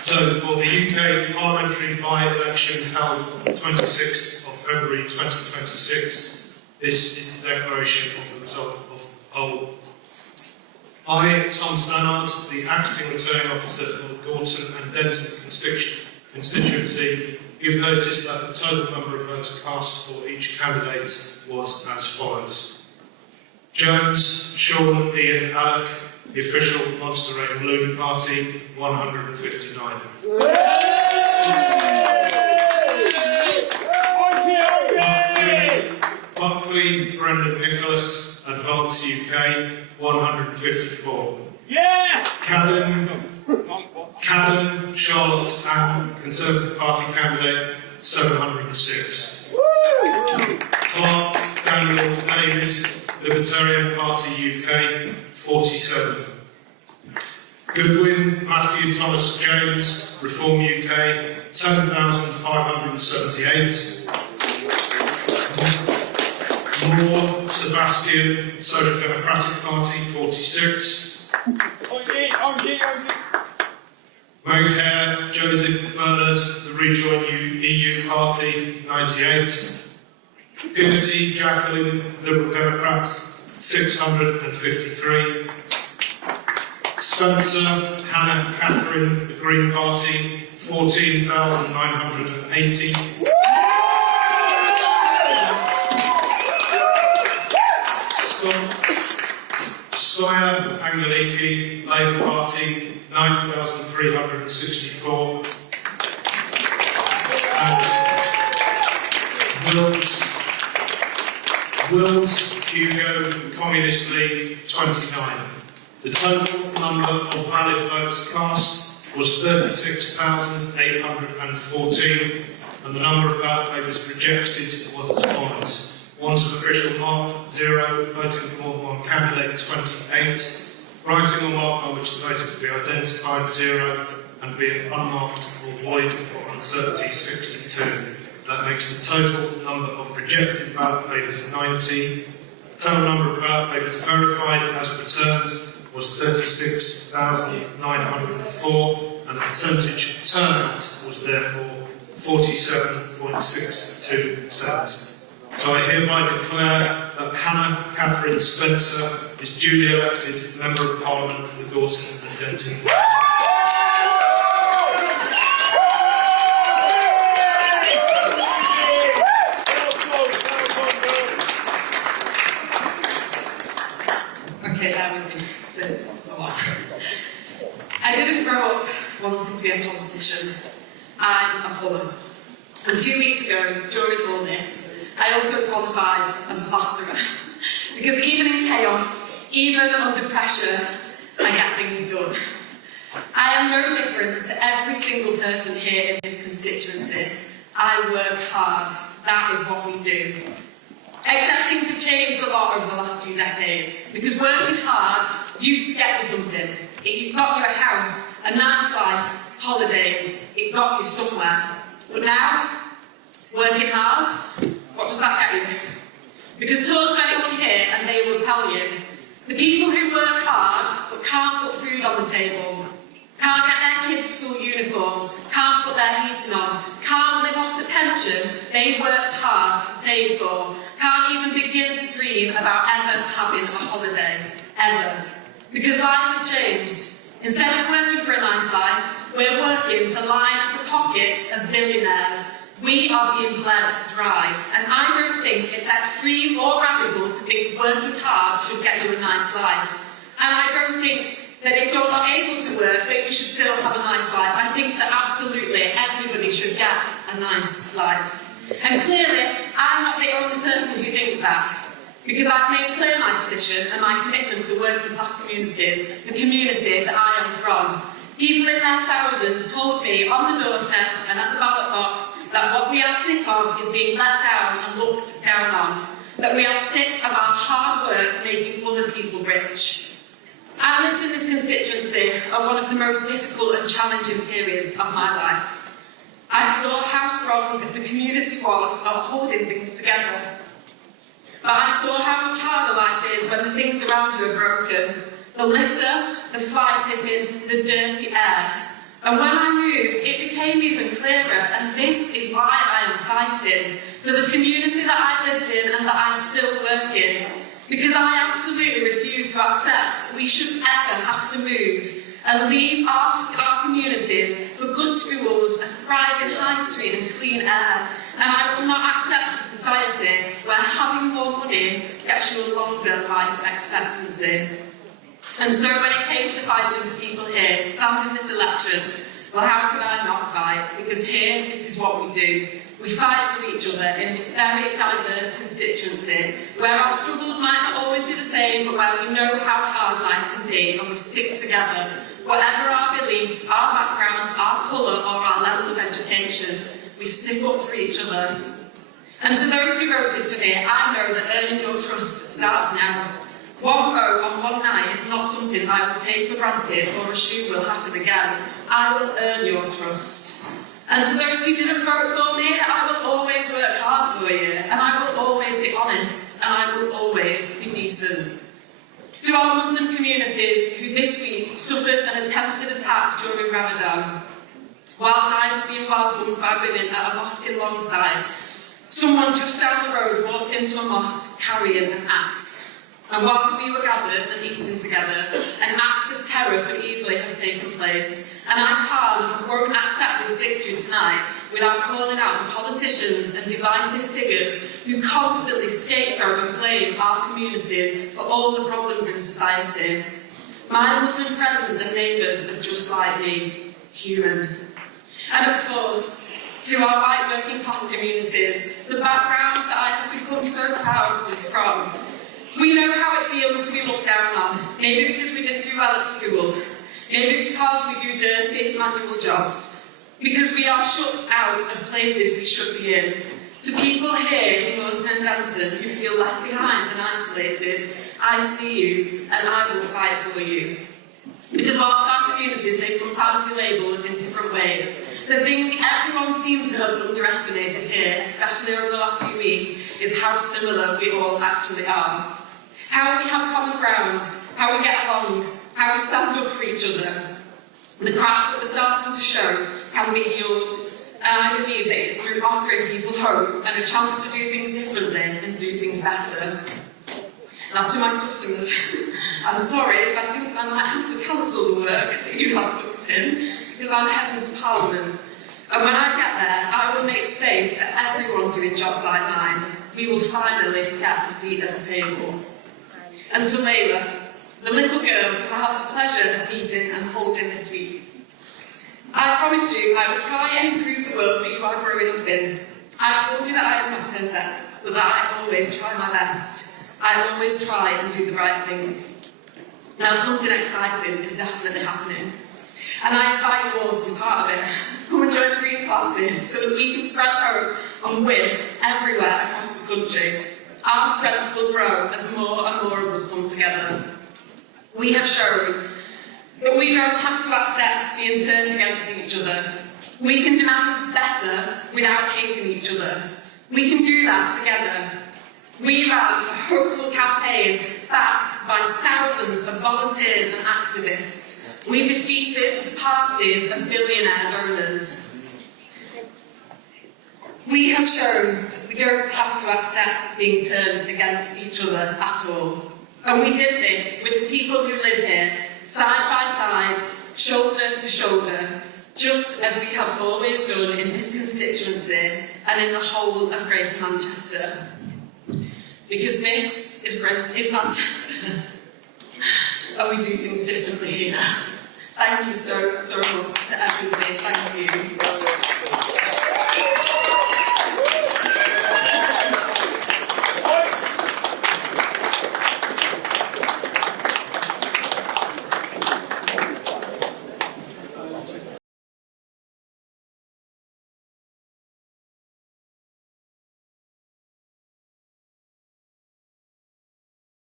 So for the UK parliamentary by-election held on the 26th of February 2026, this is the declaration of the result of the poll. I, Tom Stannard, the Acting Returning Officer for the Gorton and Denton constituency, give notice that the total number of votes cast for each candidate was as follows. Jones, Sean, Ian, Alec, the official Monster Rain Looney Party, 159. Buckley, Brendan Nicholas, Advance UK, 154. Yeah! Cadden, Charlotte Ann, Conservative Party candidate, 706. Clark, Daniel David, Libertarian Party UK, 47. Goodwin, Matthew Thomas James, Reform UK, 10,578. Moore, Sebastian, Social Democratic Party, 46. Mayhair, Joseph Bernard, the Rejoin EU Party, 98. Piercy, Jacqueline, Liberal Democrats, 653. Spencer, Hannah Catherine, the Green Party, 14,980. Stogia, Angeliki, Labour Party, 9,364. And Wills, Hugo, Communist League, 29. The total number of valid votes cast was 36,814, and the number of ballot papers rejected was as follows. One to official mark, 0, voting for more than one candidate, 28, writing or mark by which the voter could be identified, 0, and being unmarked or void for uncertainty, 62. That makes the total number of rejected ballot papers 90. The total number of ballot papers verified as returned was 36,904, and the percentage turnout was therefore 47.62%. So I hereby declare that Hannah Catherine Spencer is duly elected Member of Parliament for the Gorton and Denton. Okay, that would be so what? I didn't grow up wanting to be a politician. I'm a plumber. And 2 weeks ago, during all this, I also qualified as a plasterer. Because even in chaos, even under pressure, I get things done. I am no different to every single person here in this constituency. I work hard. That is what we do. Except things have changed a lot over the last few decades. Because working hard used to get you something. It got you a house, a nice life, holidays. It got you somewhere. But now, working hard, what does that get you? Because talk to anyone here and they will tell you, the people who work hard but can't put food on the table, can't get their kids' school uniforms, can't put their heating on, can't live off the pension they worked hard to save for, can't even begin to dream about ever having a holiday, ever. Because life has changed. Instead of working for a nice life, we're working to line up the pockets of billionaires. We are being bled dry, and I don't think it's extreme or radical to think working hard should get you a nice life. And I don't think that if you're not able to work, that you should still have a nice life. I think that absolutely everybody should get a nice life. And clearly, I'm not the only person who thinks that. Because I've made clear my position and my commitment to working class communities, the community that I am from. People in their thousands told me on the doorstep and at the ballot box that what we are sick of is being let down and looked down on. That we are sick of our hard work making other people rich. I lived in this constituency at one of the most difficult and challenging periods of my life. I saw how strong the community was at holding things together. But I saw how much harder life is when the things around you are broken. The litter, the fly tipping, the dirty air. And when I became even clearer, and this is why I am fighting for the community that I lived in and that I still work in. Because I absolutely refuse to accept that we should ever have to move and leave our communities for good schools, a thriving high street and clean air. And I will not accept a society where having more money gets you a longer life expectancy. And so when it came to fighting for people here, stand in this election, well, how could I not fight? Because here, this is what we do. We fight for each other in this very diverse constituency, where our struggles might not always be the same, but where we know how hard life can be, and we stick together. Whatever our beliefs, our backgrounds, our colour, or our level of education, we stick up for each other. And to those who voted for me, I know that earning your trust starts now. One vote on one night is not something I will take for granted or assume will happen again. I will earn your trust. And to those who didn't vote for me, I will always work hard for you, and I will always be honest, and I will always be decent. To our Muslim communities who this week suffered an attempted attack during Ramadan, whilst I was being welcomed by women at a mosque in Longside, someone just down the road walked into a mosque carrying an axe. And whilst we were gathered and eating together, an act of terror could easily have taken place. And I can't and won't accept this victory tonight without calling out the politicians and divisive figures who constantly scapegoat and blame our communities for all the problems in society. My Muslim friends and neighbours are just like me, human. And of course, to our white working class communities, the backgrounds that I have become so proud from. We know how it feels to be looked down on, maybe because we didn't do well at school, maybe because we do dirty manual jobs, because we are shut out of places we should be in. To people here in Gorton and Denton who feel left behind and isolated, I see you and I will fight for you. Because whilst our communities may sometimes be labelled in different ways, the thing everyone seems to have underestimated here, especially over the last few weeks, is how similar we all actually are. How we have common ground, how we get along, how we stand up for each other. The cracks that we're starting to show can be healed, and I believe that it's through offering people hope and a chance to do things differently and do things better. Now to my customers, I'm sorry, but I think I might have to cancel the work that you have booked in, because I'm heading to Parliament. And when I get there, I will make space for everyone doing jobs like mine. We will finally get a seat at the table. And to Layla, the little girl who I had the pleasure of meeting and holding this week. I promised you I would try and improve the world that you are growing up in. I told you that I am not perfect, but that I always try my best. I always try and do the right thing. Now something exciting is definitely happening. And I invite you all to be part of it. Come and join the Green Party so that we can spread hope and win everywhere across the country. Our strength will grow as more and more of us come together. We have shown that we don't have to accept being turned against each other. We can demand better without hating each other. We can do that together. We ran a hopeful campaign backed by thousands of volunteers and activists. We defeated the parties of billionaire donors. We have shown that we don't have to accept being turned against each other at all. And we did this with the people who live here, side by side, shoulder to shoulder, just as we have always done in this constituency and in the whole of Greater Manchester. Because this is Manchester, and we do things differently here. Thank you so much to everybody. Thank you.